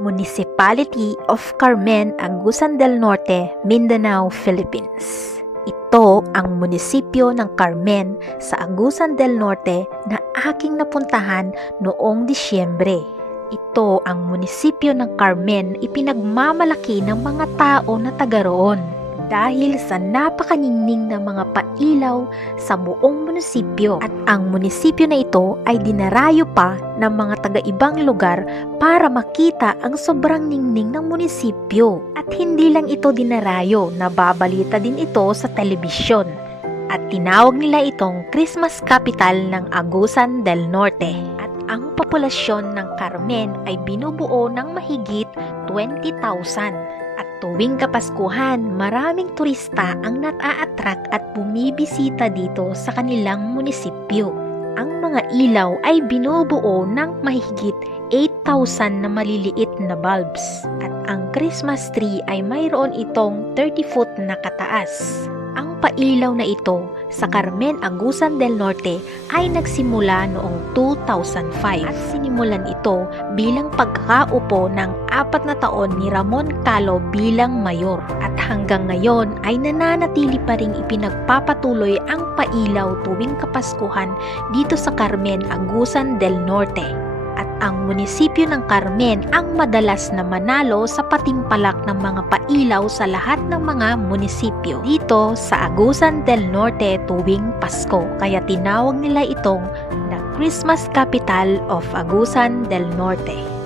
Municipality of Carmen, Agusan del Norte, Mindanao, Philippines. Ito ang munisipyo ng Carmen sa Agusan del Norte na aking napuntahan noong Disyembre. Ito ang munisipyo ng Carmen ipinagmamalaki ng mga tao na taga roon dahil sa napakaningning na mga pailaw sa buong munisipyo at ang munisipyo na ito ay dinarayo pa ng mga taga-ibang lugar para makita ang sobrang ningning ng munisipyo. At hindi lang ito dinarayo, nababalita din ito sa telebisyon. At tinawag nila itong Christmas Capital ng Agusan del Norte. At ang populasyon ng Carmen ay binubuo ng mahigit 20,000. Tuwing Kapaskuhan, maraming turista ang nata-attract at bumibisita dito sa kanilang munisipyo. Ang mga ilaw ay binubuo ng mahigit 8,000 na maliliit na bulbs at ang Christmas tree ay mayroon itong 30 foot na kataas. Pailaw na ito sa Carmen Agusan del Norte ay nagsimula noong 2005 at sinimulan ito bilang pagkakaupo ng apat na taon ni Ramon Calo bilang mayor. At hanggang ngayon ay nananatili pa ring ipinagpapatuloy ang pailaw tuwing Kapaskuhan dito sa Carmen Agusan del Norte ang munisipyo ng Carmen ang madalas na manalo sa patimpalak ng mga pailaw sa lahat ng mga munisipyo dito sa Agusan del Norte tuwing Pasko. Kaya tinawag nila itong the Christmas Capital of Agusan del Norte.